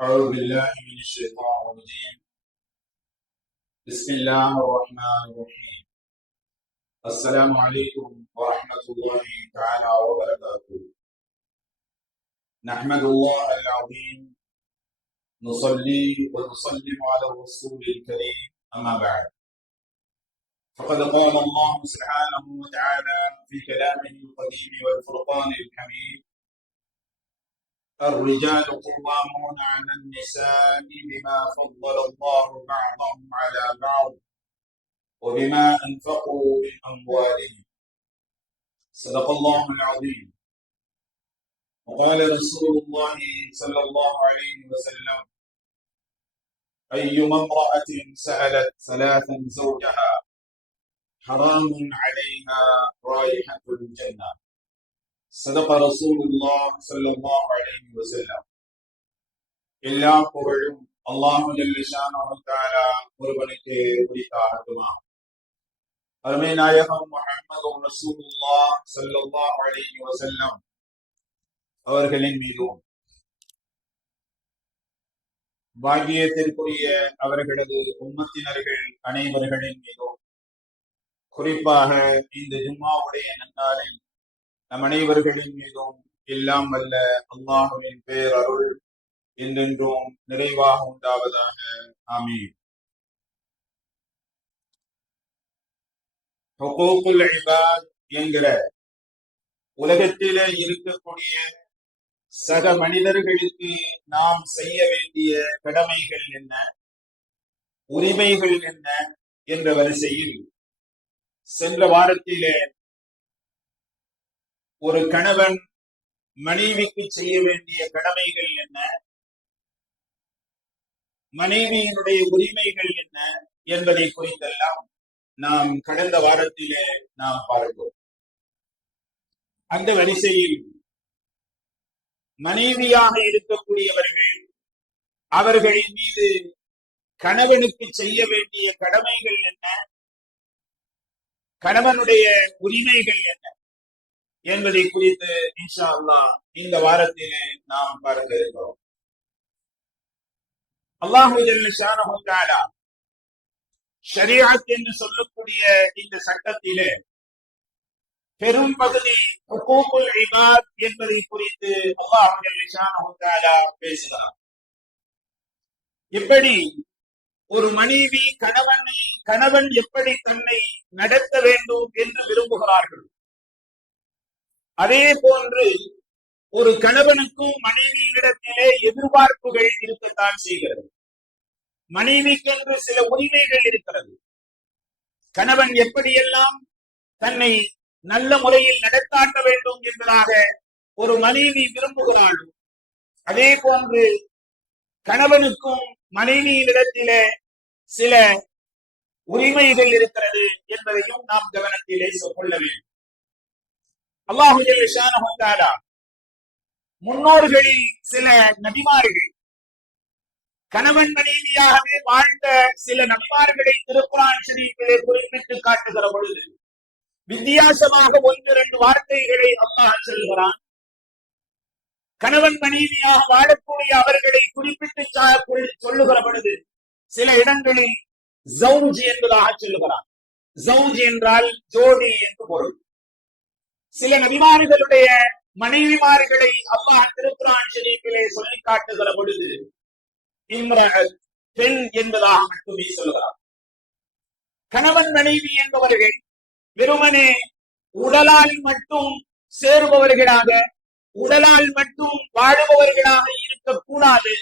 أعوذ بالله من الشيطان الرجيم. بسم الله الرحمن الرحيم. السلام عليكم ورحمة الله تعالى وبركاته. نحمد الله العظيم، نصلي ونسلم على الرسول الكريم، أما بعد. فقد قال الله سبحانه وتعالى في كلامه القديم والفرقان الحميد: الرجال قوامون على النساء بما فضل الله بعضهم على بعض وبما أنفقوا من أموالهم. صدق الله العظيم. وقال رسول الله صلى الله عليه وسلم: أيما امرأة سألت ثلاثا زوجها حرام عليها رائحة الجنة. صدق رسول الله صلى الله عليه وسلم. எல்லா புகழும் அல்லாஹ் ஜல்ல ஷானஹு தஆலா ஒருவனுக்கு உரித்தாகட்டுமா. அருமை நாயகம் முஹம்மது ரசூலுல்லாஹ் ஸல்லல்லாஹு அலைஹி வஸல்லம் அவர்களின் மீதும் பாக்கியத்திற்குரிய அவர்களது உம்மத்தினர்கள் அனைவர்களின் மீதும் குறிப்பாக இந்த ஜும்மாவுடைய நன்னாளில் நம் அனைவர்களின் மீதும் எல்லாம் வல்ல அல்லாஹுவின் பேரருள் என்றென்றும் நிறைவாக உண்டாவதாக. ஆமீன். ஹுகூகுல் இபாத் என்கிற உலகத்திலே இருக்கக்கூடிய சக மனிதர்களுக்கு நாம் செய்ய வேண்டிய கடமைகள் என்ன, உரிமைகள் என்ன என்ற வரிசையில் சென்ற வாரத்திலே ஒரு கணவன் மனைவிக்கு செய்ய வேண்டிய கடமைகள் என்ன, மனைவியினுடைய உரிமைகள் என்ன என்பதை குறித்தெல்லாம் நாம் கடந்த வாரத்திலே நாம் பார்ப்போம். அந்த வரிசையில் மனைவியாக இருக்கக்கூடியவர்கள் அவர்களின் மீது கணவனுக்கு செய்ய வேண்டிய கடமைகள் என்ன, கணவனுடைய உரிமைகள் என்ன என்பதை குறித்து இன்ஷா அல்லாஹ் இந்த வாரத்திலே நாம் பார்க்க இருக்கிறோம். அல்லாஹு ஜல்ல ஷானஹு தஆலா ஷரீஅத் என்று சொல்லக்கூடிய இந்த சட்டத்திலே பெரும் பகுதி ஹுகூகுல் இபாத் என்பதை குறித்து அல்லாஹ் ஜல்ல ஷானஹு தஆலா பேசுகிறார். இப்படி ஒரு மனைவி கணவன் எப்படி தன்னை நடத்த வேண்டும் என்று விரும்புகிறார்கள், அதே போன்று ஒரு கணவனுக்கும் மனைவியிடத்திலே எதிர்பார்ப்புகள் இருக்கத்தான் செய்கிறது. மனைவிக்கென்று சில உரிமைகள் இருக்கிறது. கணவன் எப்படியெல்லாம் தன்னை நல்ல முறையில் நடத்தாட்ட வேண்டும் என்பதாக ஒரு மனைவி விரும்புகிறாளோ, அதே போன்று கணவனுக்கும் மனைவியினிடத்திலே சில உரிமைகள் இருக்கிறது என்பதையும் நாம் கவனத்திலே கொள்ள வேண்டும். அல்லாஹு ஜல்ல ஷானஹு தஆலா முன்னோர்களில் சில நபிமார்கள், கணவன் மனைவியாகவே வாழ்ந்த சில நபிமார்களை திருக்குர்ஆன் ஷரீஃபிலே குறிப்பிட்டு காட்டுகிற பொழுது வித்தியாசமாக 1-2 வார்த்தைகளை அல்லாஹ் சொல்கிறான். கணவன் மனைவியாக வாழக்கூடிய அவர்களை குறிப்பிட்டு சொல்லுகிற பொழுது சில இடங்களில் ஜௌஜ் என்பதாக சொல்லுகிறான். ஜௌஜ் என்றால் ஜோடி என்று பொருள். சில நபிமார்களுடைய மனைவிமார்களை அல்லாஹ் திருக்குர்ஆன் ஷரீஃபிலே சொல்லி காட்டுகிற பொழுது இம்ரஅத், பெண் என்பதாக மட்டுமே சொல்கிறார். கணவன் மனைவி என்பவர்கள் வெறுமனே உடலால் மட்டும் சேருபவர்களாக, உடலால் மட்டும் வாழுபவர்களாக இருக்கக்கூடாது.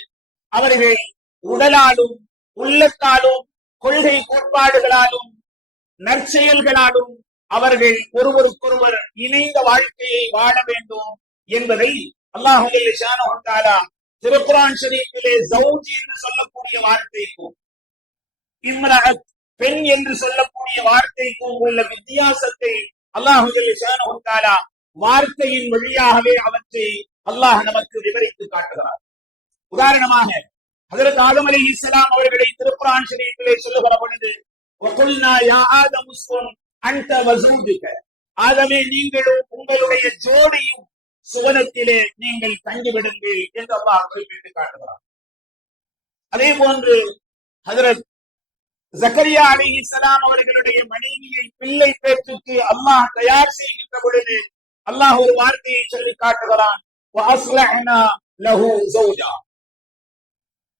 அவர்கள் உடலாலும் உள்ளத்தாலும் கொள்கை கோட்பாடுகளாலும் நற்செயல்களாலும் அவர்கள் ஒருவருக்கொருவர் இணைந்த வாழ்க்கையை வாழ வேண்டும் என்பதை அல்லாஹ் ஜல்ல ஷானஹு தஆலா திருக்குர்ஆன் ஷரீஃபிலே ஜௌஜ் என்று சொல்லக்கூடிய வார்த்தைக்கும் இம்ரஅத், பெண் என்று சொல்லக்கூடிய வார்த்தைக்கும் உள்ள வித்தியாசத்தை அல்லாஹ் ஜல்ல ஷானஹு தஆலா வார்த்தையின் வழியாகவே அவற்றை அல்லாஹ் நமக்கு விவரித்து காட்டுகிறார். உதாரணமாக ஹஜ்ரத் ஆதம் அலைஹிஸ்ஸலாம் அவர்களை திருக்குர்ஆன் ஷரீஃபிலே சொல்லுகிற பொழுது வகுல்னா யா ஆதம் உஸ்குன் அன்த வஸூஜுக, ஆதமே நீங்களும் உங்களுடைய ஜோடியும் சுவனத்திலே நீங்கள் தங்கிவிடுங்கள் என்று அல்லாஹ் குறிப்பிட்டு காட்டுகிறார். அதே போன்று ஹஜ்ரத் ஜக்கரியா அலைஹிஸ்ஸலாம் அவர்களுடைய மனைவியை பிள்ளை பேற்றுக்கு அல்லாஹ் தயார் செய்கின்ற பொழுது அல்லாஹ் ஒரு வார்த்தையை சொல்லி காட்டுகிறான், வஅஸ்லஹ்னா லஹு ஸௌஜா.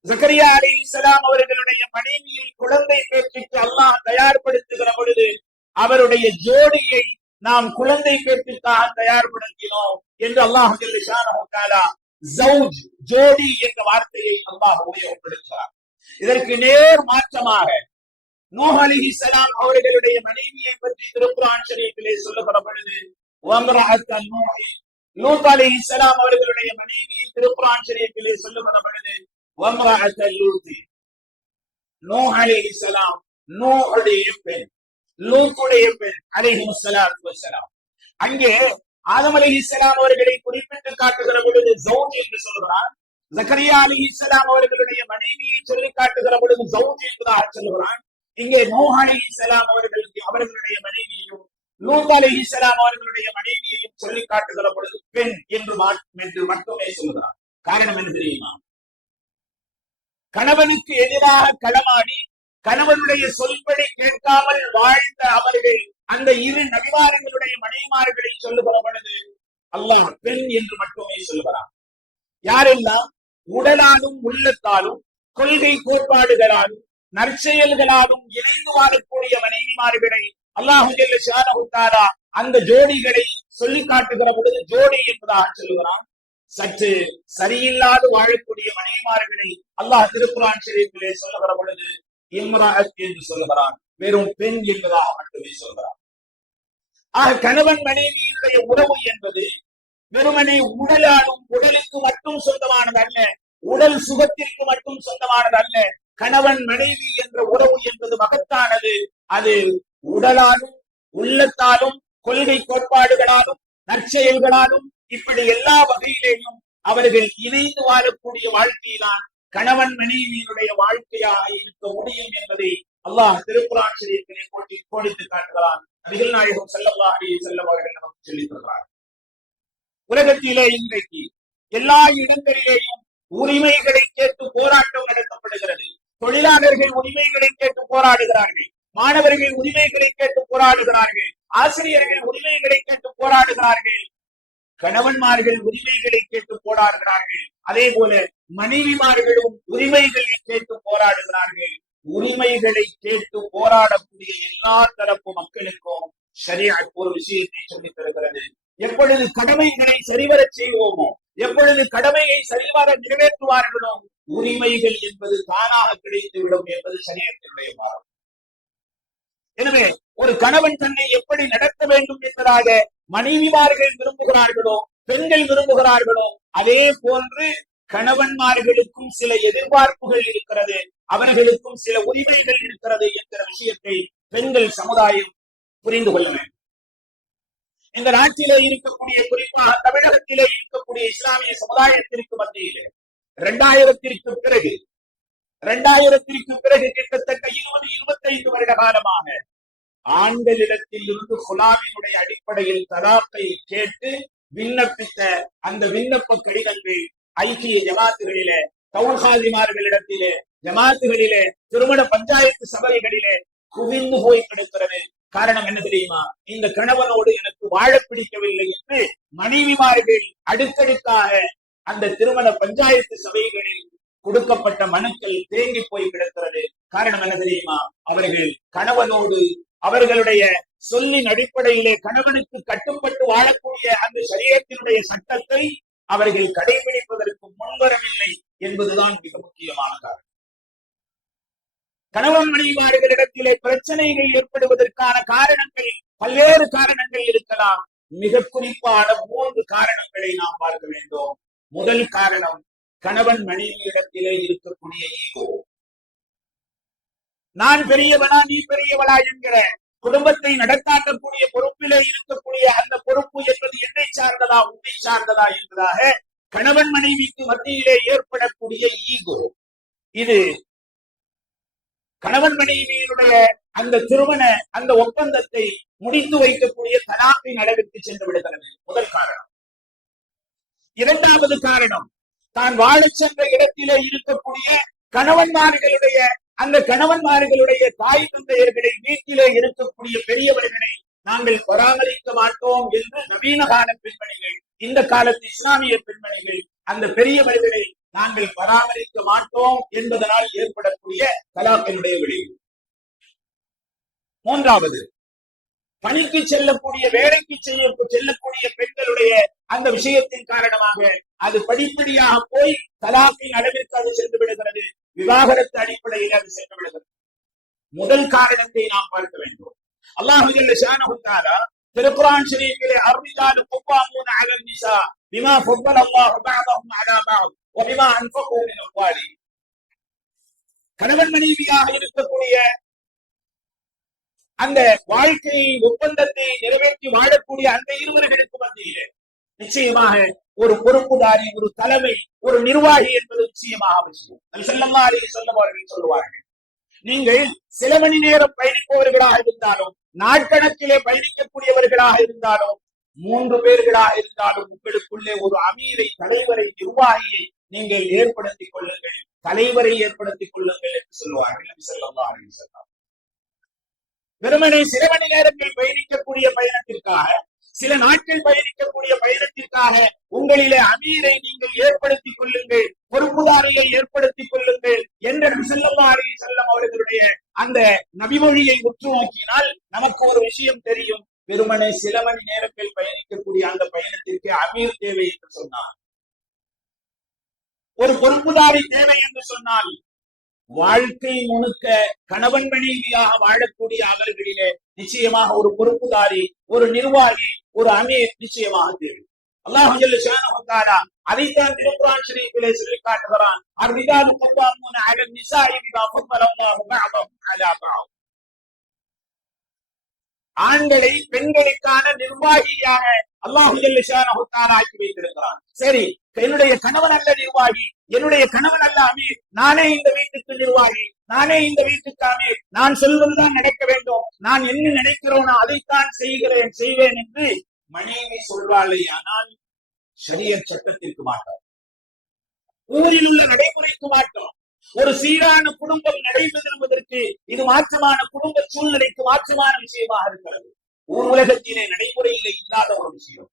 ஜக்கரியா அலைஹிஸ்ஸலாம் அவர்களுடைய மனைவியை குழந்தை பேற்றுக்கு அல்லாஹ் தயார்படுத்துகிற பொழுது அவருடைய ஜோடியை நாம் குழந்தை பேற்றுக்காக தயார்படுத்தினோம் என்று அல்லாஹ் ஜல்ல ஷானஹு தஆலா ஜௌஜ் ஜோடி என்ற வார்த்தையை அல்லாஹ் உபயோகப்படுத்துகிறார். இதற்கு நேர் மாற்றமாக நூஹ் அலைஹிஸ்ஸலாம் அவர்களுடைய மனைவியை பற்றி திருக்குர்ஆன் ஷரீஃபிலே சொல்லுகிற பொழுது வம்ரஅத்த நூஹ், லூத் அலைஹிஸ்ஸலாம் அவர்களுடைய மனைவியை திருக்குர்ஆன் ஷரீஃபிலே சொல்லுகிற பொழுது வம்ரஅத்த லூத். நூஹ் அலைஹிஸ்ஸலாம் நூஹுடைய பெண், லூத்துடைய பெண் அலைஹிஸ்ஸலாத்து வஸ்ஸலாம். அங்கே ஆதம் அலைஹிஸ்ஸலாம் அவர்களை குறிப்பிட்டு காட்டுகிற பொழுது ஜௌஜ் என்று சொல்கிறான். ஜக்கரியா அலைஹிஸ்ஸலாம் அவர்களுடைய மனைவியை சொல்லி காட்டுகிற பொழுது ஜௌஜ் என்பதாக சொல்கிறான். இங்கே நூஹ் அலைஹிஸ்ஸலாம் அவர்களுடைய மனைவியையும் லூத் அலைஹிஸ்ஸலாம் அவர்களுடைய மனைவியையும் சொல்லி காட்டுகிற பொழுது பெண் என்று மட்டுமே சொல்கிறார். காரணம் என்ன தெரியுமா? கணவனுக்கு எதிராக களமாடி கணவனுடைய சொல்படி கேட்காமல் வாழ்ந்த அவர்கள் அந்த இரு நபிமார்களுடைய மனைவிமார்களை சொல்லுகிற பொழுது அல்லாஹ் பெண் என்று மட்டுமே சொல்கிறார். யாரெல்லாம் உடலாலும் உள்ளத்தாலும் கொள்கை கோட்பாடுகளாலும் நற்செயல்களாலும் இணைந்து வாழக்கூடிய மனைவிமார்களை அல்லாஹ் ஜல்ல ஷானஹு தஆலா அந்த ஜோடிகளை சொல்லி காட்டுகிற பொழுது ஜோடி என்பதாக சொல்லுகிறான். சற்று சரியில்லாது வாழக்கூடிய மனைவிமார்களை அல்லாஹ் திருக்குர்ஆன் ஷரீஃபிலே சொல்லுகிற பொழுது இம்ராஅத் என்று சொல்லுகிறான், வெறும் பெண் என்பதாக மட்டுமே சொல்கிறான். ஆக கணவன் மனைவியினுடைய உறவு என்பது வெறுமனே உடலாலும் உடலுக்கு மட்டும் சொந்தமானது அல்ல, உடல் சுகத்திற்கு மட்டும் சொந்தமானது அல்ல. கணவன் மனைவி என்ற உறவு என்பது மகத்தானது. அது உடலாலும் உள்ளத்தாலும் கொள்கை கோட்பாடுகளாலும் நற்செயல்களாலும் இப்படி எல்லா வகையிலேயும் அவர்கள் இணைந்து வாழக்கூடிய வாழ்க்கையில்தான் கணவன் மனைவியினுடைய வாழ்க்கையாக இருக்க முடியும் என்பதை அல்லாஹ் திருக்குர்ஆன் ஷரீஃபிலே கோடிட்டு காட்டுகிறான். நபிகள் நாயகம் ஸல்லல்லாஹு அலைஹி வஸல்லம் அவர்கள் நமக்கு சொல்லித் தருகிறார். உலகத்திலே இன்றைக்கு எல்லா இடங்களிலேயும் உரிமைகளை கேட்டு போராட்டம் நடத்தப்படுகிறது. தொழிலாளர்கள் உரிமைகளை கேட்டு போராடுகிறார்கள், மாணவர்கள் உரிமைகளை கேட்டு போராடுகிறார்கள், ஆசிரியர்கள் உரிமைகளை கேட்டு போராடுகிறார்கள், கணவன்மார்கள் உரிமைகளை கேட்டு போராடுகிறார்கள். அதே போல மனைவிமார்களும் உரிமைகளை கேட்டு போராடுகிறார்கள். உரிமைகளை கேட்டு போராடக்கூடிய எல்லா தரப்பு மக்களுக்கும் ஷரீஅத் ஒரு விஷயத்தை சொல்லித் தருகிறது. எப்பொழுது கடமைகளை சரிவரச் செய்வோமோ, எப்பொழுது கடமையை சரிவர நிறைவேற்றுவார்களோ உரிமைகள் என்பது தானாக கிடைத்துவிடும் என்பது ஷரீஅத்தினுடைய பாடம். எனவே ஒரு கணவன் தன்னை எப்படி நடத்த வேண்டும் என்பதாக மனைவிமார்கள் விரும்புகிறார்களோ, பெண்கள் விரும்புகிறார்களோ, அதே போன்று கணவன்மார்களுக்கும் சில எதிர்பார்ப்புகள் இருக்கிறது, அவர்களுக்கும் சில உரிமைகள் இருக்கிறது என்கிற விஷயத்தை பெண்கள் சமுதாயம் புரிந்து கொள்ள வேண்டும். இந்த நாட்டிலே இருக்கக்கூடிய, குறிப்பாக தமிழகத்திலே இருக்கக்கூடிய இஸ்லாமிய சமுதாயத்திற்கு மத்தியிலே 2000க்கு பிறகு கிட்டத்தட்ட 20-25 வருட காலமாக ஆண்களிடத்தில் இருந்து குலாவினுடைய அடிப்படையில் தலாக்கை கேட்டு விண்ணப்பித்த அந்த விண்ணப்ப கடிதங்கள் ஐக்கிய ஜமாத்துகளிலே, தௌஹாதிமார்களிடத்திலே, ஜமாத்துகளிலே, திருமண பஞ்சாயத்து சபைகளிலே குவிந்து போய் கிடக்கிறது. காரணம் என்ன தெரியுமா? இந்த கணவனோடு எனக்கு வாழ பிடிக்கவில்லை என்று மனைவிமார்கள் அடுக்கடுக்காக அந்த திருமண பஞ்சாயத்து சபைகளில் கொடுக்கப்பட்ட மனுக்கள் தேங்கி போய் கிடக்கிறது. காரணம் என்ன தெரியுமா? அவர்கள் கணவனோடு அவர்களுடைய சொல்லின் அடிப்படையிலே கணவனுக்கு கட்டுப்பட்டு வாழக்கூடிய அந்த ஷரீஅத்தினுடைய சட்டத்தை அவர்கள் கடைபிடிப்பதற்கு முன்வரவில்லை என்பதுதான் மிக முக்கியமான காரணம். கணவன் மனைவிமார்களிடத்திலே பிரச்சனைகள் ஏற்படுவதற்கான காரணங்கள் பல்வேறு காரணங்கள் இருக்கலாம். மிக குறிப்பான 3 காரணங்களை நாம் பார்க்க வேண்டும். முதல் காரணம், கணவன் மனைவியிடத்திலே இருக்கக்கூடிய ஈகோ. நான் பெரியவனா நீ பெரியவளா என்கிற குடும்பத்தை நடத்தாண்டக்கூடிய பொறுப்பிலே இருக்கக்கூடிய அந்த பொறுப்பு என்பது என்னை சார்ந்ததா உன்னை சார்ந்ததா என்பதாக கணவன் மனைவிக்கு மத்தியிலே ஏற்படக்கூடிய ஈகோ, இது கணவன் மனைவியினுடைய அந்த திருமண அந்த ஒப்பந்தத்தை முடித்து வைக்கக்கூடிய தலாக்கின் அளவிற்கு சென்று விடுகிறது. முதல் காரணம். இரண்டாவது காரணம், தான் வாழச் சென்ற இடத்திலே இருக்கக்கூடிய கணவன்மார்களுடைய அந்த கணவன்மார்களுடைய தாய் தந்தையர்களை வீட்டிலே இருக்கக்கூடிய பெரியவர்களை நாங்கள் பராமரிக்க மாட்டோம் என்று நவீன கால பெண்மணிகள், இந்த காலத்து இஸ்லாமிய பெண்மணிகள் அந்த பெரியவர்களை நாங்கள் பராமரிக்க மாட்டோம் என்பதனால் ஏற்படக்கூடிய தலாக்கினுடைய விளைவு. மூன்றாவது, பணிக்கு செல்லக்கூடிய வேலைக்கு செல்லக்கூடிய பெண்களுடைய அந்த விஷயத்தின் காரணமாக அது படிப்படியாக போய் தலாக்கின் அளவிற்கு அது சென்று விடுகிறது, விவாகரத்து அடிப்படையில் அது சென்று விடுகிறது. முதல் காரணத்தை நாம் பார்க்க வேண்டும். அல்லாஹ் ஜல்ல ஷானஹு தஆலா திருக்குர்ஆன் ஷரீஃபிலே அர்ரிஜாலு குவ்வாமூன அலன் நிஸா பிமா ஃபضل அல்லாஹு பஅதஹும் அலா பஅத் வ பிமா அன்ஃபகு மின் அம்வாலிஹிம். கணவன் மனைவியாக இருக்கக்கூடிய அந்த வாழ்க்கை ஒப்பந்தத்தை நிறைவேற்றி வாழக்கூடிய அந்த இருவர்களுக்கு மத்தியிலே நிச்சயமாக ஒரு பொறுப்புதாரி, ஒரு தலைமை, ஒரு நிர்வாகி என்பது நிச்சயமாக அவசியம். ஸல்லல்லாஹு அலைஹி வஸல்லம் அவர்கள் சொல்லுவார்கள், நீங்கள் சில மணி நேரம் பயணிப்பவர்களாக இருந்தாலும், நாட்கணக்கிலே பயணிக்கக்கூடியவர்களாக இருந்தாலும், 3 பேர்களாக இருந்தாலும் உங்களுக்குள்ளே ஒரு அமீரை, தலைவரை, நிர்வாகியை நீங்கள் ஏற்படுத்திக் கொள்ளுங்கள், தலைவரை ஏற்படுத்திக் கொள்ளுங்கள் என்று சொல்லுவார்கள் நபி ஸல்லல்லாஹு அலைஹி வஸல்லம். வெறுமனே சில மணி நேரங்கள் பயணிக்கக்கூடிய பயணத்திற்காக, சில நாட்கள் பயணிக்கக்கூடிய பயணத்திற்காக உங்களிலே அமீரை நீங்கள் ஏற்படுத்திக் கொள்ளுங்கள், பொறுப்புதாரியை ஏற்படுத்திக் கொள்ளுங்கள் என்ற நபி ஸல்லல்லாஹு அலைஹி வஸல்லம் அவர்களுடைய அந்த நபிமொழியை உற்று நோக்கினால் நமக்கு ஒரு விஷயம் தெரியும். வெறுமனே சில மணி நேரங்கள் பயணிக்கக்கூடிய அந்த பயணத்திற்கு அமீர் தேவை என்று சொன்னார், ஒரு பொறுப்புதாரி தேவை என்று சொன்னால், வாழ்க்கை முழுக்க கணவன் மனைவியாக வாழக்கூடிய அவர்களிலே நிச்சயமாக ஒரு பொறுப்புதாரி, ஒரு நிர்வாகி, ஒரு அமீர் நிச்சயமாக தேவை. அல்லாஹ் ஜல்ல ஷானஹு தஆலா அதைத்தான் திருக்குர்ஆன் ஷரீஃபிலே சொல்லி காட்டுகிறான், அர்ரிஜாலு குவ்வாமூன அலன் நிஸாஇ பிமா ஃபضل அல்லாஹு பஅதஹும் அலா பஅத். ஆண்களை பெண்களுக்கான நிர்வாகியாக அல்லாஹ் ஜல்ல ஷானஹு தஆலா ஆக்கி வைத்திருக்கிறான். சரி, என்னுடைய கணவன் அல்ல நிர்வாகி, என்னுடைய கணவன் அல்ல அமீர், நானே இந்த வீட்டுக்கு நிர்வாகி, நானே இந்த வீட்டுக்கு அமீர், நான் சொல்வதுதான் நடக்க வேண்டும், நான் என்ன நினைக்கிறோனோ அதைத்தான் செய்வேன் என்று மனைவி சொல்வாளே, ஆனால் ஷரியத் சட்டத்திற்கு மாட்டோம், ஊரில் உள்ள நடைமுறைக்கு மாட்டோம். ஒரு சீரான குடும்பம் நடைபெறுவதற்கு இது மாற்றமான குடும்ப சூழ்நிலைக்கு மாற்றமான விஷயமாக இருக்கிறது. ஊர் உலகத்திலே நடைமுறையிலே இல்லாத ஒரு விஷயம்.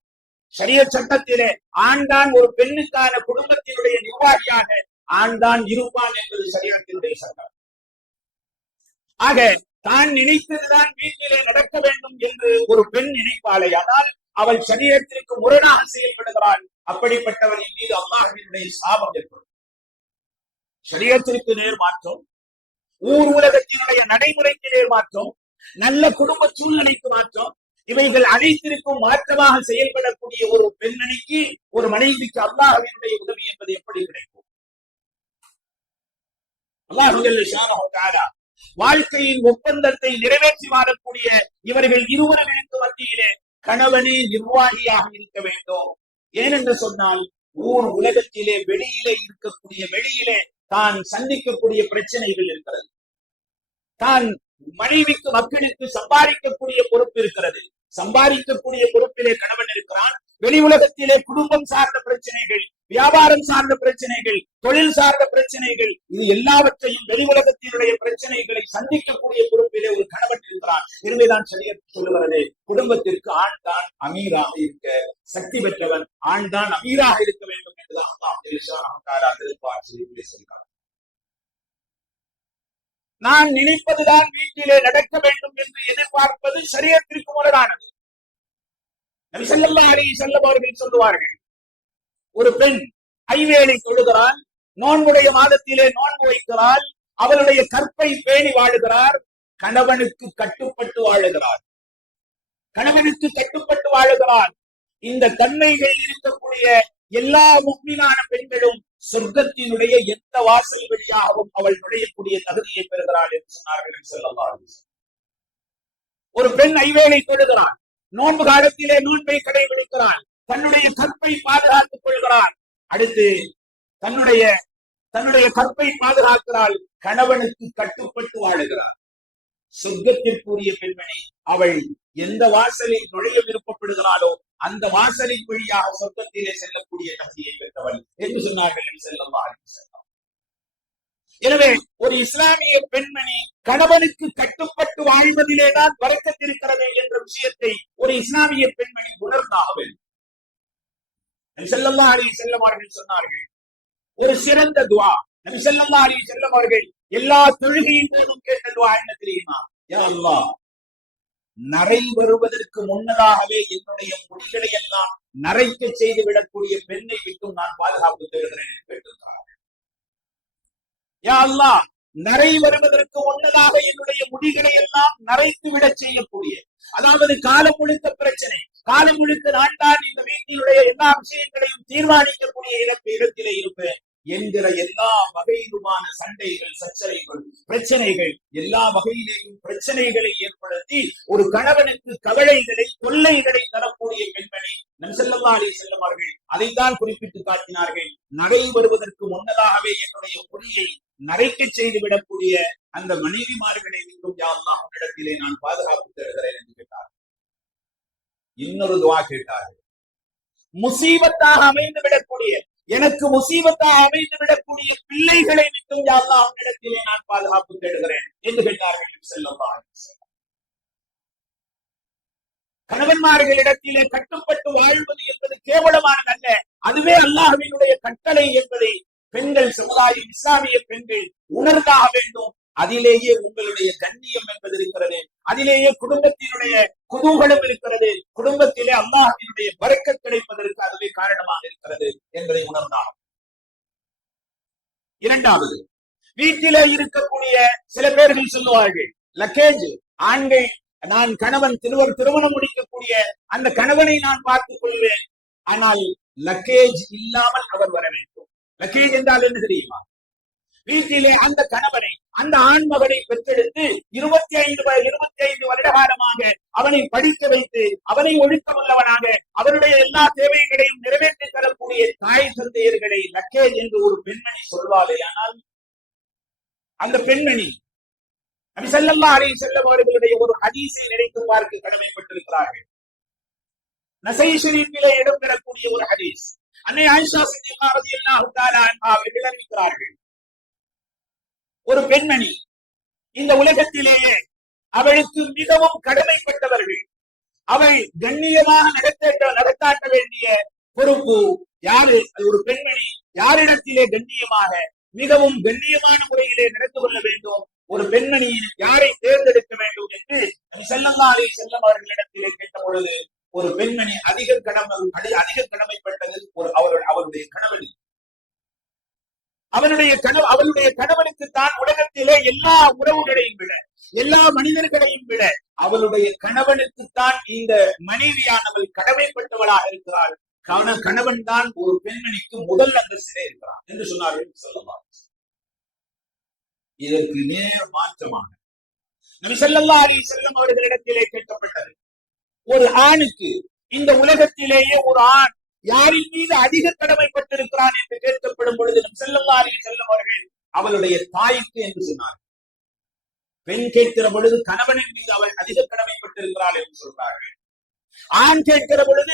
ஷரியத் சட்டத்திலே ஆண்தான் ஒரு பெண்ணுக்கான குடும்பத்தினுடைய நிர்வாகியாக ஆண்தான் இருப்பான் என்பது ஷரியத்தினுடைய சட்டம். ஆக தான் நினைத்ததுதான் வீட்டிலே நடக்க வேண்டும் என்று ஒரு பெண் நினைப்பாளே, ஆனால் அவள் ஷரியத்திற்கு முரணாக செயல்படுகிறாள். அப்படிப்பட்டவரின் மீது அல்லாஹ்வினுடைய சாபம் ஏற்படும். ஷரியத்திற்கு நேர் மாற்றம், ஊர் உலகத்தினுடைய நடைமுறைக்கு நேர் மாற்றம், நல்ல குடும்ப சூழ்நிலைக்கு மாற்றம், இவைகள் அனைத்திற்கும் மாற்றமாக செயல்படக்கூடிய ஒரு பெண்மணிக்கு, ஒரு மனைவிக்கு அல்லாஹ்வினுடைய உதவி என்பது எப்படி கிடைக்கும்? அல்லாஹ் ஜல்ல ஷானஹு தஆலா வாழ்க்கையின் ஒப்பந்தத்தை நிறைவேற்றி வாழக்கூடிய இவர்கள் இருவர்களுக்கு மத்தியிலே கணவனே நிர்வாகியாக இருக்க வேண்டும். ஏனென்று சொன்னால், ஊர் உலகத்திலே வெளியிலே தான் சந்திக்கக்கூடிய பிரச்சனைகள் இருக்கிறது, தான் மனைவிக்கு மக்களுக்கு சம்பாதிக்கக்கூடிய பொறுப்பு இருக்கிறது, சம்பாதிக்கக்கூடிய பொறுப்பிலே கணவன் இருக்கிறான். வெளி உலகத்திலே குடும்பம் சார்ந்த பிரச்சனைகள், வியாபாரம் சார்ந்த பிரச்சனைகள், தொழில் சார்ந்த பிரச்சனைகள், இது எல்லாவற்றையும் வெளி உலகத்தினுடைய பிரச்சனைகளை சந்திக்கக்கூடிய பொறுப்பிலே ஒரு கணவன் இருக்கிறான். எனவேதான் ஷரியத் சொல்லுகிறது, குடும்பத்திற்கு ஆண் தான் அமீராக இருக்க சக்தி பெற்றவன், ஆண் தான் அமீராக இருக்க வேண்டும் என்றுதான் அல்லாஹ் ஸல்லல்லாஹு அலைஹி வஸல்லம் சொல்கிறார். நான் நினைப்பதுதான் வீட்டிலே நடக்க வேண்டும் என்று எதிர்பார்ப்பது ஷரியத்திற்கு முரணானது. நபி ஸல்லல்லாஹு அலைஹி வஸல்லம் அவர்கள் சொல்லுவார்கள், ஒரு பெண் ஐவேளை தொழுகிறாள், நோன்புடைய மாதத்திலே நோன்பு வைக்கிறாள், அவளுடைய கற்பை பேணி வாழுகிறார், கணவனுக்கு கட்டுப்பட்டு வாழுகிறார், கணவனுக்கு கட்டுப்பட்டு வாழுகிறார். இந்த தன்மைகள் இருக்கக்கூடிய எல்லா முஃமினான பெண்களும் சொர்க்கத்தினுடைய எந்த வாசல் வழியாகவும் அவள் நுழையக்கூடிய தகுதியை பெறுகிறாள் என்று சொன்னார்கள் நபி ஸல்லல்லாஹு அலைஹி வஸல்லம். ஒரு பெண் ஐவேளை தொழுகிறாள், நோன்பு காலத்திலே நோன்பை கடைபிடிக்கிறாள், தன்னுடைய கற்பை பாதுகாத்துக் கொள்கிறாள், அடுத்து தன்னுடைய கற்பை பாதுகாக்கிறாள், கணவனுக்கு கட்டுப்பட்டு வாழுகிறாள். சொர்க்கத்திற்குரிய பெண்மணி அவள் எந்த வாசலில் நுழைய விருப்பப்படுகிறாளோ அந்த வாசலின் வழியாக சொர்க்கத்திலே செல்லக்கூடிய தகுதியை பெற்றவள் என்று சொன்னார்கள் நபி ஸல்லல்லாஹு அலைஹி வஸல்லம். எனவே ஒரு இஸ்லாமிய பெண்மணி கணவனுக்கு கட்டுப்பட்டு வாழ்வதிலேதான் பரக்கத்திருக்கிறது என்ற விஷயத்தை ஒரு இஸ்லாமிய பெண்மணி உணர்ந்தாக வேண்டும். ஸல்லல்லாஹு அலைஹி வஸல்லம் அவர்கள் சொன்னார்கள், ஒரு சிறந்த துஆ. நபி ஸல்லல்லாஹு அலைஹி வஸல்லம் அவர்கள் எல்லா தொழுகையின் போதும் கேட்ட துஆ என்ன தெரியுமா? யா அல்லாஹ், நரை வருவதற்கு முன்னதாகவே என்னுடைய முடிகளை எல்லாம் நரைக்க செய்து விடக்கூடிய பெண்ணை விட்டும் நான் பாதுகாப்பு தேடுகிறேன் என்று கேட்டிருக்கிறார்கள். யா அல்லாஹ், நரை வருவதற்கு முன்னதாக என்னுடைய முடிகளை எல்லாம் நரைத்து விட செய்யக்கூடிய, அதாவது காலம் முழுக்க பிரச்சனை, காலம் முழுக்க நான் தான் இந்த வீட்டினுடைய எல்லா விஷயங்களையும் தீர்மானிக்கக்கூடிய இடத்திலே இருப்பேன் என்கிற எல்லா வகையிலுமான சண்டைகள், சச்சரவுகள், பிரச்சனைகள், எல்லா வகையிலேயும் பிரச்சனைகளை ஏற்படுத்தி ஒரு கணவனுக்கு கவலைகளை, தொல்லைகளை தரக்கூடிய பெண்மணி நபி ஸல்லல்லாஹு அலைஹி வஸல்லம் அவர்கள் அதைத்தான் குறிப்பிட்டு காட்டினார்கள். நடை வருவதற்கு முன்னதாகவே என்னுடைய பொறியை நரைக்க செய்து விடக்கூடிய அந்த மனைவிமார்களை விட்டும் யா அல்லாஹ் உன்னிடத்திலே நான் பாதுகாப்பு தருகிறேன் என்று கேட்டார். இன்னொரு துஆ கேட்டார்கள், முசீபத்தாக அமைந்து விடக்கூடிய, எனக்கு முசீபத்தாக அமைந்து விடக்கூடிய பிள்ளைகளை விட்டும் யா அல்லாஹ் உன்னிடத்திலே நான் பாதுகாப்பு தேடுகிறேன் என்று கேட்டார்கள் ஸல்லல்லாஹு அலைஹி வஸல்லம். கணவன்மார்களிடத்திலே கட்டுப்பட்டு வாழ்வது என்பது கேவலமானது அல்ல, அதுவே அல்லாஹ்வினுடைய கட்டளை என்பதை பெண்கள், சமுதாயம், இஸ்லாமிய பெண்கள் உணர்ந்தாக வேண்டும். அதிலேயே உங்களுடைய கண்ணியம் என்பது இருக்கிறது, அதிலேயே குடும்பத்தினுடைய குதூகலம் இருக்கிறது, குடும்பத்திலே அல்லாஹ்வினுடைய பரக்கத் கிடைப்பதற்கு அதுவே காரணமாக இருக்கிறது என்பதை உணர்ந்தாகும். இரண்டாவது, வீட்டிலே இருக்கக்கூடிய சில பேர்கள் சொல்லுவார்கள், லக்கேஜ், ஆண்கள், நான் கணவன் திருமணம் முடிக்கக்கூடிய அந்த கணவனை நான் பார்த்துக் கொள்வேன், ஆனால் லக்கேஜ் இல்லாமல் அவர் வர வேண்டும். லக்கேஜ் என்றால் என்ன தெரியுமா? வீட்டிலே அந்த கணவனை, அந்த ஆண்மகனை பெற்றெடுத்து 25 வருட காலமாக அவனை படிக்க வைத்து அவனை ஒழுக்கமுள்ளவனாக அவருடைய எல்லா தேவைகளையும் நிறைவேற்றி தரக்கூடிய தாய் தந்தையர்களை லக்கேஜ் என்று ஒரு பெண்மணி சொல்வாளே, ஆனால் அந்த பெண்மணி நபி ஸல்லல்லாஹு அலைஹி வஸல்லம் அவர்களுடைய ஒரு ஹதீஸை நினைத்து பார்க்க கடமைப்பட்டிருக்கிறார்கள். நஸஈ ஷரீஃபிலே இடம்பெறக்கூடிய ஒரு ஹதீஸ். அன்னை ஆயிஷா சித்திகா ரலியல்லாஹு தஆலா அன்ஹா அவர்கள் அறிவிக்கிறார்கள், ஒரு பெண்மணி இந்த உலகத்திலேயே அவளுக்கு மிகவும் கடமைப்பட்டவர்கள், அவள் கண்ணியமாக நடத்தாட்ட வேண்டிய பொறுப்பு யாரு? ஒரு பெண்மணி யாரிடத்திலே கண்ணியமாக, மிகவும் கண்ணியமான முறையிலே நடந்து கொள்ள வேண்டும், ஒரு பெண்மணி யாரை தேர்ந்தெடுக்க வேண்டும் என்று நபி ஸல்லல்லாஹு அலைஹி வஸல்லம் அவர்களிடத்திலே கேட்ட பொழுது, ஒரு பெண்மணி அதிக கடமைப்பட்டது அவருடைய கணவன். அவளுடைய கணவனுக்கு தான் உலகத்திலே எல்லா உறவுகளையும் விட, எல்லா மனிதர்களையும் விட அவளுடைய கணவனுக்கு தான் இந்த மனைவியானவள் கடமைப்பட்டவளாக இருக்கிறாள். கணவன் தான் ஒரு பெண்மணிக்கு முதல் அந்தஸ்திலே இருக்கிறான் என்று சொன்னார்கள் ஸல்லல்லாஹு அலைஹி வஸல்லம். இதற்கு நேர் மாற்றமாக நபி ஸல்லல்லாஹு அலைஹி வஸல்லம் அவர்களிடத்திலே கேட்கப்பட்டது, ஒரு ஆணுக்கு இந்த உலகத்திலேயே ஒரு ஆண் யாரின் மீது அதிக கடமைப்பட்டிருக்கிறான் என்று கேட்கப்படும் பொழுது நபி ஸல்லல்லாஹு அலைஹி வஸல்லம் அவர்கள் அவளுடைய தாய்க்கு என்று சொன்னார். பெண் கேட்கிற பொழுது கணவனின் மீது அவள் அதிக கடமைப்பட்டிருக்கிறாள் என்று சொல்றார்கள். ஆண் கேட்கிற பொழுது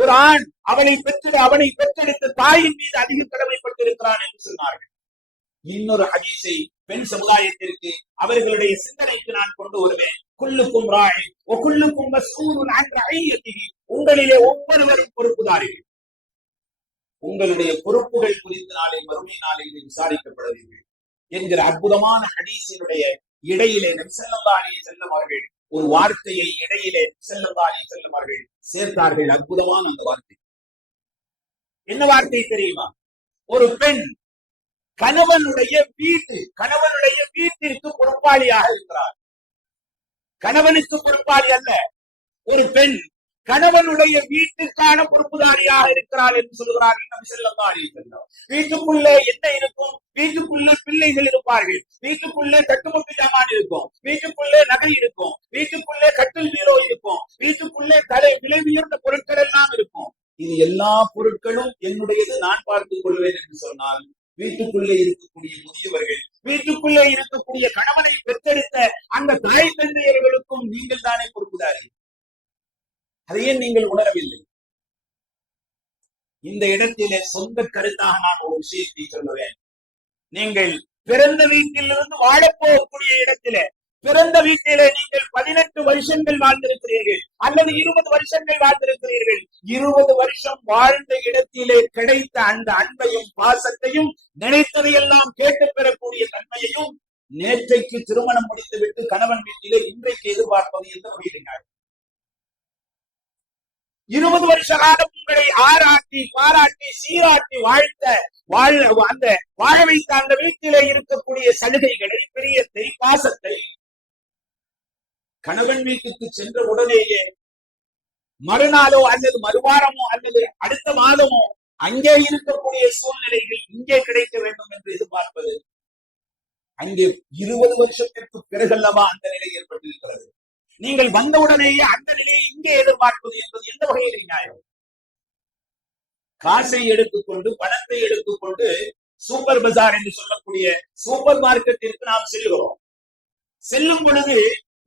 ஒரு ஆண் அவனை பெற்றெடுத்த தாயின் மீது அதிக கடமைப்பட்டிருக்கிறான் என்று சொன்னார்கள். இன்னொரு ஹதீஸை பெண் சமுதாயத்திற்கு அவர்களுடைய சிந்தனைக்கு நான் கொண்டு வருவேன். குல்லுக்கும் ராயி வ குல்லுக்கும் மஸ்ஊலுன் அன் ரஇய்யத்திஹி, உங்களிலே ஒவ்வொருவரும் பொறுப்புதாரிகள், உங்களுடைய பொறுப்புகள் குறித்து நாளை மறுமை நாளில் விசாரிக்கப்படுவீர்கள் என்கிற அற்புதமான ஹதீஸினுடைய இடையிலே நபி ஸல்லல்லாஹு அலைஹி வஸல்லம் அவர்கள் ஒரு வார்த்தையை இடையிலே ஸல்லல்லாஹு அலைஹி வஸல்லம் அவர்கள் சேர்த்தார்கள். அற்புதமான அந்த வார்த்தை என்ன வார்த்தை தெரியுமா? ஒரு பெண் கணவனுடைய வீட்டிற்கு பொறுப்பாளியாக இருக்கிறார். கணவனுக்கு பொறுப்பாளி அல்ல, ஒரு பெண் கணவனுடைய வீட்டுக்கான பொறுப்புதாரியாக இருக்கிறாள் என்று சொல்கிறார்கள் நபி ஸல்லல்லாஹு அலைஹி வஸல்லம். வீட்டுக்குள்ளே என்ன இருக்கும்? வீட்டுக்குள்ளே பிள்ளைகள் இருப்பார்கள், வீட்டுக்குள்ளே கட்டுமுட்டு ஜாமான் இருக்கும், வீட்டுக்குள்ளே நகை இருக்கும், வீட்டுக்குள்ளே கட்டில் பீரோ இருக்கும், வீட்டுக்குள்ளே விலை உயர்ந்த பொருட்கள் எல்லாம் இருக்கும். இது எல்லா பொருட்களும் என்னுடையது, நான் பார்த்துக் கொள்வேன் என்று சொன்னால், வீட்டுக்குள்ளே இருக்கக்கூடிய முதியவர்கள், வீட்டுக்குள்ளே இருக்கக்கூடிய கணவனை பெற்றெடுத்த அந்த தாய் தந்தையர்களுக்கும் நீங்கள் தானே பொறுப்புதாரி. அதையே நீங்கள் உணரவில்லை. இந்த இடத்திலே சொந்த கருத்தாக நான் ஒரு விஷயத்தை சொல்லுவேன். நீங்கள் பிறந்த வீட்டிலிருந்து வாழப்போகக்கூடிய இடத்திலே, பிறந்த வீட்டிலே நீங்கள் 18 வருஷங்கள் வாழ்ந்திருக்கிறீர்கள் அல்லது 20 வருஷங்கள் வாழ்ந்திருக்கிறீர்கள். 20 வருஷம் வாழ்ந்த இடத்திலே கிடைத்த அந்த அன்பையும் பாசத்தையும், நினைத்ததையெல்லாம் கேட்டு பெறக்கூடிய தன்மையையும் நேற்றைக்கு திருமணம் முடித்துவிட்டு கணவன் வீட்டிலே இன்றைக்கு எதிர்பார்ப்பது எந்த வகையினார்? 20 வருஷ காலம் உங்களை ஆராட்டி பாராட்டி சீராட்டி அந்த வாழ வைத்த அந்த வீட்டிலே இருக்கக்கூடிய சலுகைகளை, பிரியத்தை, பாசத்தை கணவன் வீட்டுக்கு சென்ற உடனேயே மறுநாளோ அல்லது மறுவாரமோ அல்லது அடுத்த மாதமோ அங்கே இருக்கக்கூடிய சூழ்நிலைகள் இங்கே கிடைக்க வேண்டும் என்று எதிர்பார்ப்பது, அங்கே 20 வருஷத்திற்கு பிறகல்லவா அந்த நிலை ஏற்பட்டிருக்கிறது. நீங்கள் வந்தவுடனேயே அந்த நிலையை இங்கே எதிர்பார்ப்பது என்பது எந்த வகையில் நியாயம்? காசை எடுத்துக்கொண்டு, பணத்தை எடுத்துக்கொண்டு சூப்பர் பஜார் என்று சொல்லக்கூடிய சூப்பர் மார்க்கெட்டிற்கு நாம் செல்கிறோம். செல்லும் பொழுது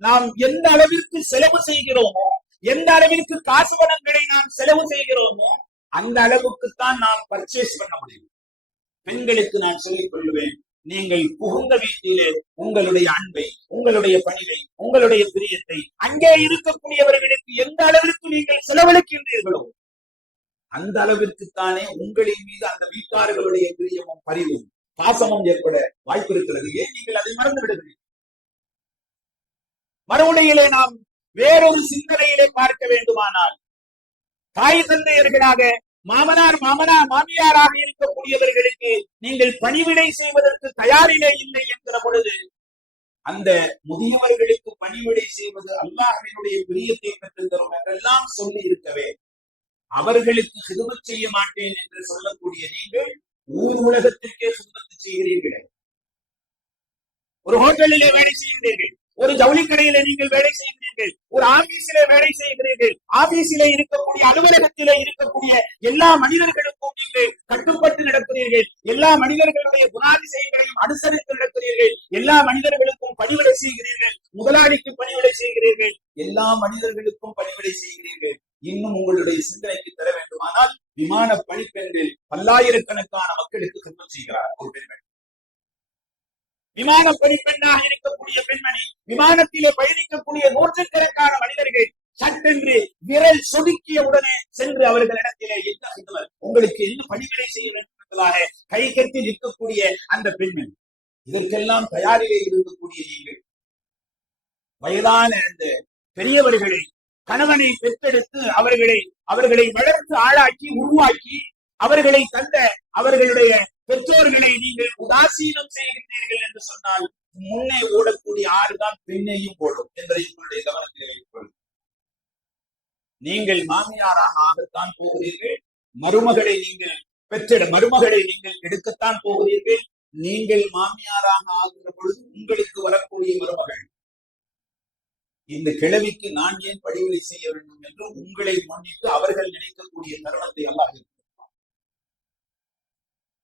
நாம் எந்த அளவிற்கு செலவு செய்கிறோமோ, எந்த அளவிற்கு காசு பணங்களை நாம் செலவு செய்கிறோமோ அந்த அளவுக்குத்தான் நாம் பர்ச்சேஸ் பண்ண முடியும். பெண்களுக்கு நான் சொல்லிக் கொள்வேன், நீங்கள் புகுந்த வீட்டிலே உங்களுடைய அன்பை, உங்களுடைய பணிவை, உங்களுடைய பிரியத்தை அங்கே இருக்கக்கூடியவர்களுக்கு எந்த அளவிற்கு நீங்கள் செலவழிக்கின்றீர்களோ அந்த அளவிற்குத்தானே உங்களின் மீது அந்த வீட்டார்களுடைய பிரியமும் பரிவும் பாசமும் ஏற்பட வாய்ப்பு இருக்கிறது. ஏன் நீங்கள் அதை மறந்து விடுகிறீர்கள்? மறுபடியிலே நாம் வேறொரு சிந்தனையிலே பார்க்க வேண்டுமானால், தாய் தந்தையர்களாக மாமியாராக இருக்கக்கூடியவர்களுக்கு நீங்கள் பணிவிடை செய்வதற்கு தயாரிலே இல்லை என்கிற பொழுது, அந்த முதியவர்களுக்கு பணிவிடை செய்வது அல்லாஹ்வினுடைய பிரியத்தை பெற்று தரும் என்றெல்லாம் சொல்லி இருக்கவே, அவர்களுக்கு ஹிதுமத் செய்ய மாட்டேன் என்று சொல்லக்கூடிய நீங்கள் ஊர் உலகத்திற்கே ஹிதுமத் செய்கிறீர்களே. ஒரு ஹோட்டலிலே வேலை செய்கிறீர்கள், ஒரு ஜவுளி கடையில நீங்கள் வேலை செய்கிறீர்கள், ஒரு ஆபீஸிலே வேலை செய்கிறீர்கள், ஆபீஸிலே இருக்கக்கூடிய அலுவலகத்திலே இருக்கக்கூடிய எல்லா மனிதர்களுக்கும் நீங்கள் கட்டுப்பட்டு நடக்கிறீர்கள், எல்லா மனிதர்களுடைய குணாதிசயங்களையும் அனுசரித்து நடக்கிறீர்கள், எல்லா மனிதர்களுக்கும் பணிவிடை செய்கிறீர்கள், முதலாளிக்கு பணிவிடை செய்கிறீர்கள், எல்லா மனிதர்களுக்கும் பணிவிடை செய்கிறீர்கள். இன்னும் உங்களுடைய சிந்தனைக்கு தர வேண்டுமானால், விமான பணிப்பெண்ணில் பல்லாயிரக்கணக்கான மக்களுக்கு ஹிதமத் செய்கிறார் ஒரு பெண்மணி. விமான பணிப்பெண்ணாக இருக்கக்கூடிய பெண்மணி, விமானத்திலே பயணிக்கக்கூடிய நூற்றுக்கணக்கான மனிதர்கள் சட்டென்று விரல் சொடுக்கிய உடனே சென்று அவர்களிடத்திலே என்ன ஹிதமத், உங்களுக்கு என்ன பணிவிடை செய்ய வேண்டும் என்பதாக கை கட்டி நிற்கக்கூடிய அந்த பெண்மணி. இதற்கெல்லாம் தயாரிலே இருக்கக்கூடிய நீங்கள் வயதான அந்த பெரியவர்களை, கணவனை பெற்றெடுத்து அவர்களை வளர்த்து ஆளாக்கி உருவாக்கி அவர்களை தந்த அவர்களுடைய பெற்றோர்களை நீங்கள் உதாசீனம் செய்கின்றீர்கள் என்று சொன்னால், முன்னே ஓடக்கூடிய ஆறுதான் பின்னையும் ஓடும் என்பதை உங்களுடைய கவனத்தில் வைத்துக் கொள்ளுங்கள். நீங்கள் மாமியாராக ஆகத்தான் போகிறீர்கள், மருமகளை நீங்கள் எடுக்கத்தான் போகிறீர்கள். நீங்கள் மாமியாராக ஆகிற பொழுது உங்களுக்கு வரக்கூடிய மருமகள், இந்த கிழவிக்கு நான் ஏன் பணிவிடை செய்ய வேண்டும் என்று உங்களை முன்னிட்டு அவர்கள் நினைக்கக்கூடிய தருணத்தை அல்லாஹ்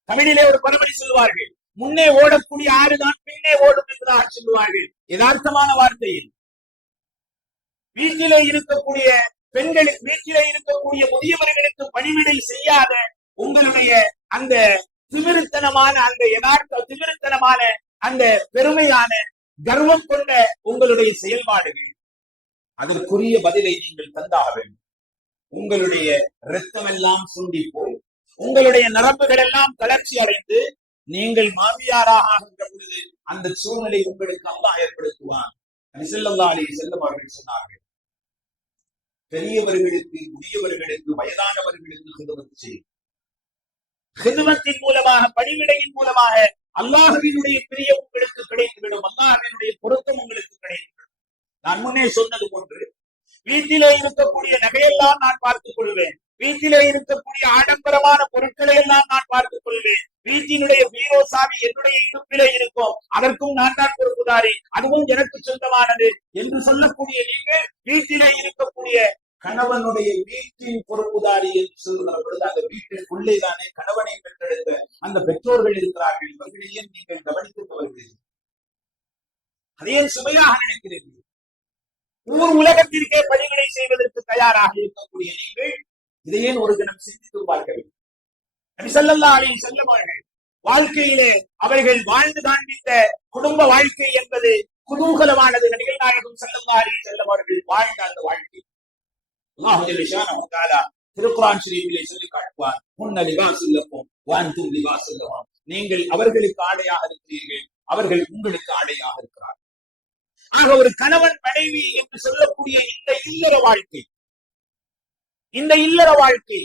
தமிழிலே ஒரு பரமடி சொல்லுவார்கள், முன்னே ஓடக்கூடிய ஆறுதான் பின்னே ஓடும் என்பதாக சொல்லுவார்கள். யதார்த்தமான வார்த்தையில் வீட்டிலே இருக்கக்கூடிய பெண்களுக்கு, வீட்டிலே இருக்கக்கூடிய முதியவர்களுக்கு பணிவிடை செய்யாத உங்களுடைய அந்த திமிருத்தனமான, அந்த திமிருத்தனமான, அந்த பெருமையான கர்வம் கொண்ட உங்களுடைய செயல்பாடுகள், அதற்குரிய பதிலை நீங்கள் தந்தாக வேண்டும். உங்களுடைய இரத்தம் எல்லாம் சுண்டி போய், உங்களுடைய நரம்புகள் எல்லாம் தளர்ச்சி அடைந்து நீங்கள் மாமியாராக ஆகின்ற பொழுது அந்த சூழ்நிலை உங்களுக்கு அல்லாஹ் ஏற்படுத்துவான். ஸல்லல்லாஹு அலைஹி வஸல்லம் அவர்கள் சொன்னார்கள், பெரியவர்களுக்கு, முதியவர்களுக்கு, வயதானவர்களுக்கு ஹிதமத் செய்யும். ஹிதமத்தின் மூலமாக, பணிவிடையின் மூலமாக அல்லாஹ்வினுடைய பிரியம் உங்களுக்கு கிடைத்துவிடும், அல்லாஹ்வினுடைய பொருத்தம் உங்களுக்கு கிடைத்துவிடும். நான் முன்னே சொன்னது போன்று, வீட்டிலே இருக்கக்கூடிய நகையெல்லாம் நான் பார்த்துக் கொள்வேன், வீட்டிலே இருக்கக்கூடிய ஆடம்பரமான பொருட்களை எல்லாம் நான் பார்த்துக் கொள்வேன், வீட்டினுடைய பீரோ சாவி என்னுடைய இடுப்பிலே இருக்கும், அதற்கும் நான் தான் பொறுப்புதாரி, அதுவும் எனக்கு சொந்தமானது என்று சொல்லக்கூடிய நீங்கள், வீட்டிலே இருக்கக்கூடிய கணவனுடைய வீட்டின் பொறுப்புதாரி என்று சொல்லுகிற பொழுது, அந்த வீட்டிற்குள்ளே தானே கணவனை பெற்றெடுத்த அந்த பெற்றோர்கள் இருக்கிறார்கள். இவர்களையே நீங்கள் கவனித்துக் வருகிறீர்கள், அதே சுமையாக நினைக்கிறீர்கள். ஊர் உலகத்திற்கே பணிவிடை செய்வதற்கு தயாராக இருக்கக்கூடிய நீங்கள் இதையே ஒரு தினம் சிந்தித்து பார்க்க வேண்டும். நபி ஸல்லல்லாஹு அலைஹி வஸல்லம் அவர்கள் வாழ்க்கையிலே அவர்கள் வாழ்ந்து காண்பித்த குடும்ப வாழ்க்கை என்பது குதூகலமானது. நபிகள் நாயகம் ஸல்லல்லாஹு அலைஹி வஸல்லம் அவர்கள் வாழ்ந்த அந்த வாழ்க்கை அல்லாஹ் ஜல்ல ஷானஹு தஆலா திருக்குர்ஆன் ஷரீஃபிலே சொல்லி காட்டுவார், "ஹுன்ன லிபாஸுல் லக்கும் வ அன்தும் லிபாஸுல் லஹும்." நீங்கள் அவர்களுக்கு ஆடையாக இருக்கிறீர்கள், அவர்கள் உங்களுக்கு ஆடையாக இருக்கிறார்கள். ஆக ஒரு கணவன் மனைவி என்று சொல்லக்கூடிய இந்த இல்லற வாழ்க்கை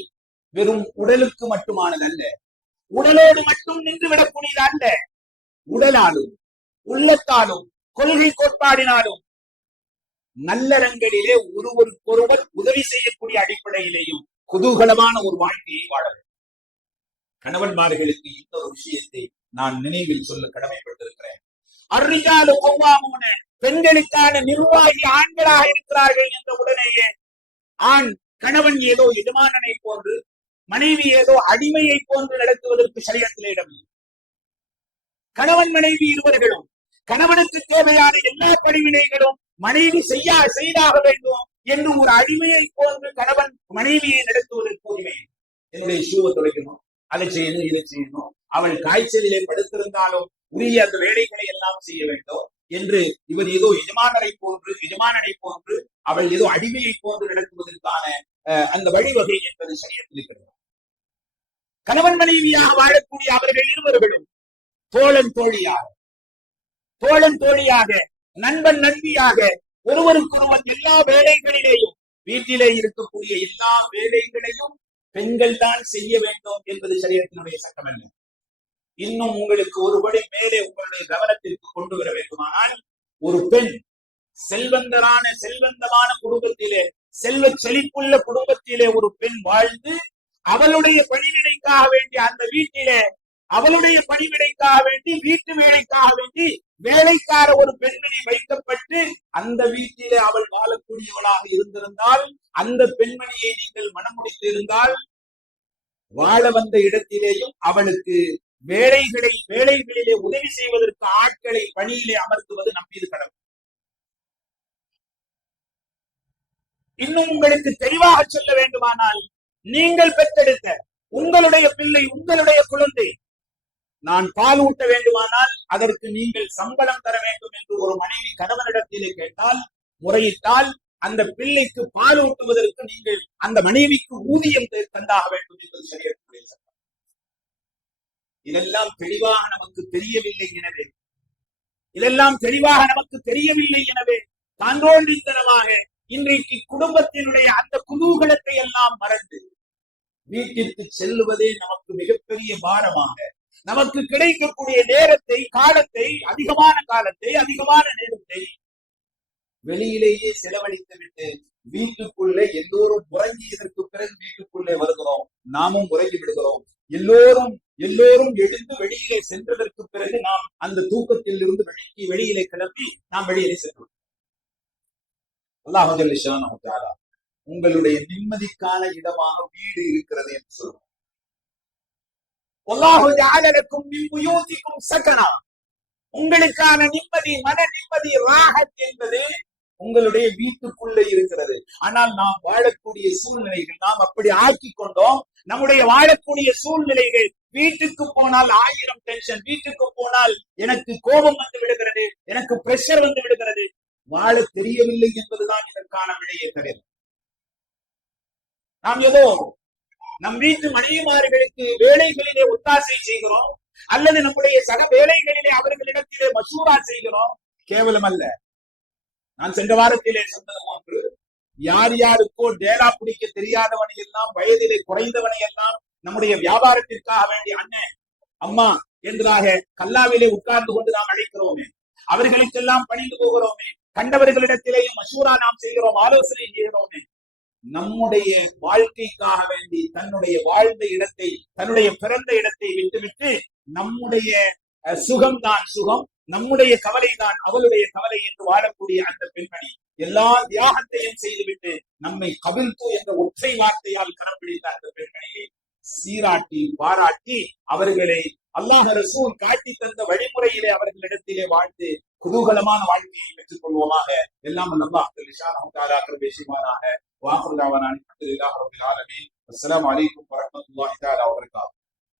வெறும் உடலுக்கு மட்டுமானதல்ல, உடலோடு மட்டும் நின்று விடக்கூடியது அல்ல. உடலாலும் உள்ளத்தாலும் கொள்கை கோட்பாடினாலும் நல்லறங்களிலே ஒருவருக்கொருவர் உதவி செய்யக்கூடிய அடிப்படையிலேயும் குதூகலமான ஒரு வாழ்க்கையை வாழ வேண்டும். கணவன்மார்களுக்கு இந்த ஒரு விஷயத்தை நான் நினைவில் சொல்ல கடமைப்பட்டிருக்கிறேன். அர்ரிஜாலு கவ்வாமூன, பெண்களுக்கான நிர்வாகி ஆண்களாக இருக்கிறார்கள் என்ற உடனேயே ஆண் கணவன் ஏதோ எஜமானனை போன்று, மனைவி ஏதோ அடிமையை போன்று நடத்துவதற்கு ஷரியத்திலே இடமில்லை. கணவன் மனைவி இருவர்களும் கணவனுக்கு தேவையான எல்லா பணிவிடைகளும் மனைவி செய்தாக வேண்டும் என்று ஒரு அடிமையை போன்று கணவன் மனைவியை நடத்துவதற்கு உரிமை. என்னுடைய ஷூவை துடைக்கணும், அதை செய்யணும், இதை செய்யணும், அவள் காய்ச்சலிலே படுத்திருந்தாலும் உரிய அந்த வேலைகளை எல்லாம் செய்ய வேண்டும் என்று இவர் ஏதோ எஜமானனை போன்று அவள் ஏதோ அடிமையை போன்று நடத்துவதற்கான அந்த வழிவகை என்பது ஷரியத்தில் இருக்கிறது. கணவன் மனைவியாக வாழக்கூடிய அவர்கள் இருவர்களும் தோழன் தோழியாக நண்பன் நண்பியாக ஒருவருக்கொருவர் எல்லா வேலைகளிலேயும், வீட்டிலே இருக்கக்கூடிய எல்லா வேலைகளையும் பெண்கள் தான் செய்ய வேண்டும் என்பது ஷரியத்தினுடைய சட்டம் அல்ல. இன்னும் உங்களுக்கு ஒருபடி மேலே உங்களுடைய கவனத்திற்கு கொண்டு வர வேண்டுமானால், ஒரு பெண் செல்வந்தமான குடும்பத்திலே, செல்வ செழிப்புள்ள குடும்பத்திலே ஒரு பெண் வாழ்ந்து அவளுடைய பணிவிடைக்காக வேண்டி அந்த வீட்டிலே, அவளுடைய பணிவிடைக்காக வேண்டி, வீட்டு வேலைக்காக வேண்டி வேலைக்கார ஒரு பெண்மணி வைக்கப்பட்டு அந்த வீட்டிலே அவள் வாழக்கூடியவளாக இருந்திருந்தால், அந்த பெண்மணியை நீங்கள் மனமுடித்து இருந்தால், வாழ வந்த இடத்திலேயும் அவளுக்கு வேலைகளிலே உதவி செய்வதற்கு ஆட்களை பணியிலே அமர்த்துவது நம் மீது கடமை. இன்னும் உங்களுக்கு தெளிவாக சொல்ல வேண்டுமானால், நீங்கள் பெற்றெடுத்த உங்களுடைய பிள்ளை, உங்களுடைய குழந்தை நான் பால் ஊட்ட வேண்டுமானால் அதற்கு நீங்கள் சம்பளம் தர வேண்டும் என்று ஒரு மனைவி கணவனிடத்திலே கேட்டால், முறையிட்டால், அந்த பிள்ளைக்கு பால் ஊட்டுவதற்கு நீங்கள் அந்த மனைவிக்கு ஊதியம் தந்தாக வேண்டும் என்பது ஷரியத்துடைய சட்டம். இதெல்லாம் தெளிவாக நமக்கு தெரியவில்லை. எனவே தாண்டோண்டித்தனமாக இன்றைக்கு குடும்பத்தினுடைய அந்த குதூகலத்தை எல்லாம் மறந்து வீட்டிற்கு செல்லுவதே நமக்கு மிகப்பெரிய பாரமாக, நமக்கு கிடைக்கக்கூடிய நேரத்தை, அதிகமான நேரத்தை வெளியிலேயே செலவழித்து விட்டு வீட்டுக்குள்ளே எல்லோரும் உறங்கியதற்கு பிறகு வீட்டுக்குள்ளே வருகிறோம், நாமும் உறங்கி விடுகிறோம். எல்லோரும் எழுந்து வெளியிலே சென்றதற்கு பிறகு நாம் அந்த தூக்கத்தில் இருந்து வெளியிலே கிளம்பி நாம் வெளியிலே சென்றோம். அல்லாஹ் ஜல்ல ஷானஹு தஆலா உங்களுடைய நிம்மதிக்கான இடமாக வீடு இருக்கிறது என்று சொல்றோம். வல்லாஹு ஜஅல லக்கும் மின் புயூதிக்கும் சகனா, உங்களுக்கான நிம்மதி, மன நிம்மதி, ராஹத் என்பது உங்களுடைய வீட்டுக்குள்ளே இருக்கிறது. ஆனால் நாம் வாழக்கூடிய சூழ்நிலைகள் நாம் அப்படி ஆக்கி கொண்டோம். நம்முடைய வாழக்கூடிய சூழ்நிலைகள், வீட்டுக்கு போனால் 1000 டென்ஷன், வீட்டுக்கு போனால் எனக்கு கோபம் வந்து விடுகிறது, எனக்கு பிரஷர் வந்து விடுகிறது. வாழ தெரியவில்லை என்பதுதான் இதற்கான விடையே தவிர, நாம் ஏதோ நம் வீட்டு மனைவிமார்களுக்கு வேலைகளிலே ஒத்தாசை செய்கிறோம், அல்லது நம்முடைய சக வேலைகளிலே அவர்களிடத்திலே மசூரா செய்கிறோம். கேவலம் அல்ல. நான் சென்ற வாரத்திலே சொன்னது போன்று, யாருக்கோ டேலா பிடிக்க தெரியாதவனை எல்லாம், வயதிலே குறைந்தவனை எல்லாம் நம்முடைய வியாபாரத்திற்காக வேண்டிய அண்ணன், அம்மா என்றாக கல்லாவிலே உட்கார்ந்து கொண்டு நாம் அழைக்கிறோமே, அவர்களுக்கெல்லாம் பணிந்து போகிறோமே, கண்டவர்களிடத்திலேயும் மசூரா நாம் செய்கிறோம், ஆலோசனை செய்கிறோமே. நம்முடைய வாழ்க்கைக்காக வேண்டி தன்னுடைய வாழ்ந்த இடத்தை, தன்னுடைய பிறந்த இடத்தை விட்டுவிட்டு நம்முடைய சுகம்தான் சுகம், நம்முடைய கவலைதான் அவளுடைய கவலை என்று வாழக்கூடிய அந்த பெண்மணி எல்லா தியாகத்தையும் செய்துவிட்டு நம்மை கபில்து என்ற ஒற்றை வார்த்தையால் கரப்பிடித்த அந்த பெண்மணியை சீராட்டி பாராட்டி அவர்களை அல்லாஹ் ரசூல் காட்டி தந்த வழிமுறையிலே அவர்களிடத்திலே வாழ்ந்து குதூகலமான வாழ்க்கையை பெற்றுக் கொள்வோமாக. எல்லாம் அல்லாஹ் ஷானஹு தஆலா கிருபை செய்வானாக. வாஹிரு தஅவானா அல்ஹம்துலில்லாஹி ரப்பில் ஆலமீன். அஸ்ஸலாமு அலைக்கும் வரஹ்மத்துல்லாஹி தஆலா வபரகாத்துஹு.